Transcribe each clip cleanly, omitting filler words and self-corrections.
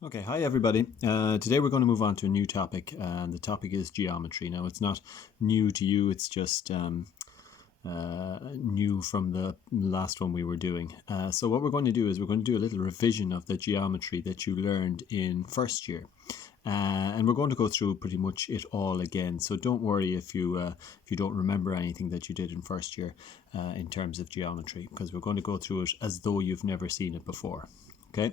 Okay, hi everybody. Today we're going to move on to a new topic, and the topic is geometry. Now, it's not new to you, it's just new from the last one we were doing. So what we're going to do is we're going to do a little revision of the geometry that you learned in first year. And we're going to go through pretty much it all again. So don't worry if you don't remember anything that you did in first year in terms of geometry, because we're going to go through it as though you've never seen it before. Okay,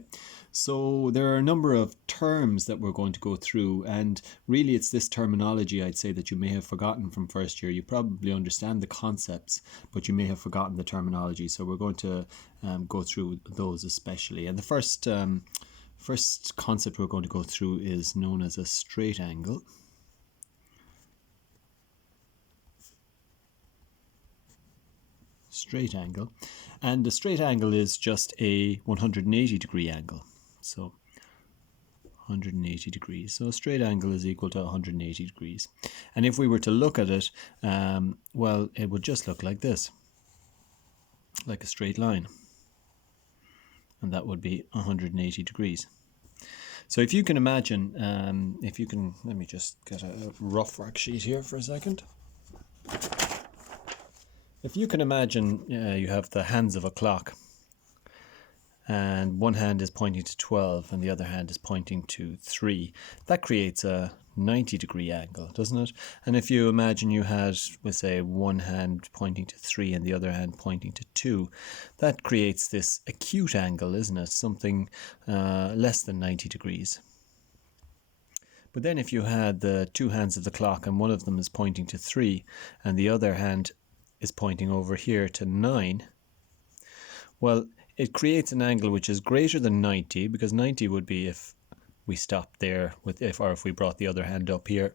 so there are a number of terms that we're going to go through, and really it's this terminology I'd say that you may have forgotten from first year. You probably understand the concepts, but you may have forgotten the terminology. So we're going to go through those especially. And the first concept we're going to go through is known as a straight angle. Straight angle, and a straight angle is just a 180 degree angle. So 180 degrees. So a straight angle is equal to 180 degrees. And if we were to look at it, well, it would just look like this, like a straight line. And that would be 180 degrees. So if you can imagine, let me just get a rough worksheet here for a second. If you can imagine you have the hands of a clock, and one hand is pointing to 12 and the other hand is pointing to 3. That creates a 90 degree angle, doesn't it? And if you imagine you had, let's say, one hand pointing to 3 and the other hand pointing to 2, that creates this acute angle, isn't it? Something less than 90 degrees. But then if you had the two hands of the clock and one of them is pointing to 3 and the other hand is pointing over here to 9, well, it creates an angle which is greater than 90, because 90 would be if we stopped there or if we brought the other hand up here.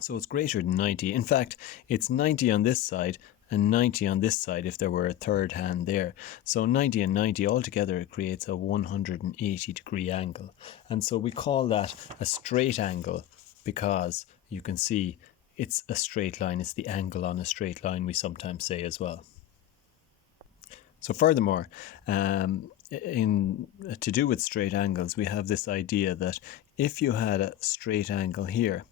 So it's greater than 90. In fact, it's 90 on this side and 90 on this side if there were a third hand there. So 90 and 90 altogether, it creates a 180 degree angle. And so we call that a straight angle because you can see it's a straight line. It's the angle on a straight line, we sometimes say as well. So furthermore, to do with straight angles, we have this idea that if you had a straight angle here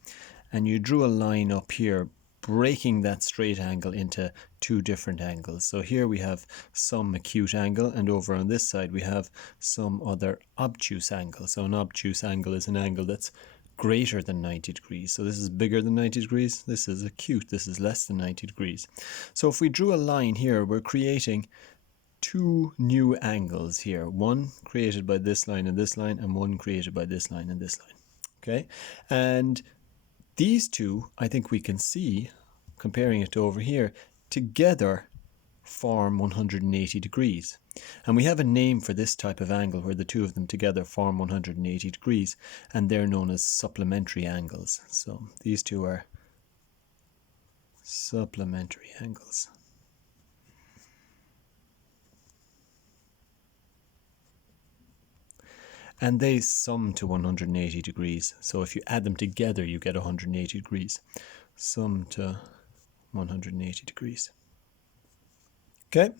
and you drew a line up here breaking that straight angle into two different angles. So here we have some acute angle, and over on this side we have some other obtuse angle. So an obtuse angle is an angle that's greater than 90 degrees. So this is bigger than 90 degrees. This is acute. This is less than 90 degrees. So if we drew a line here, we're creating two new angles here, one created by this line and one created by this line and this line. Okay, and these two, I think we can see, comparing it to over here, together form 180 degrees. And we have a name for this type of angle where the two of them together form 180 degrees, and they're known as supplementary angles. So these two are supplementary angles. And they sum to 180 degrees. So if you add them together, you get 180 degrees. Sum to 180 degrees. Okay.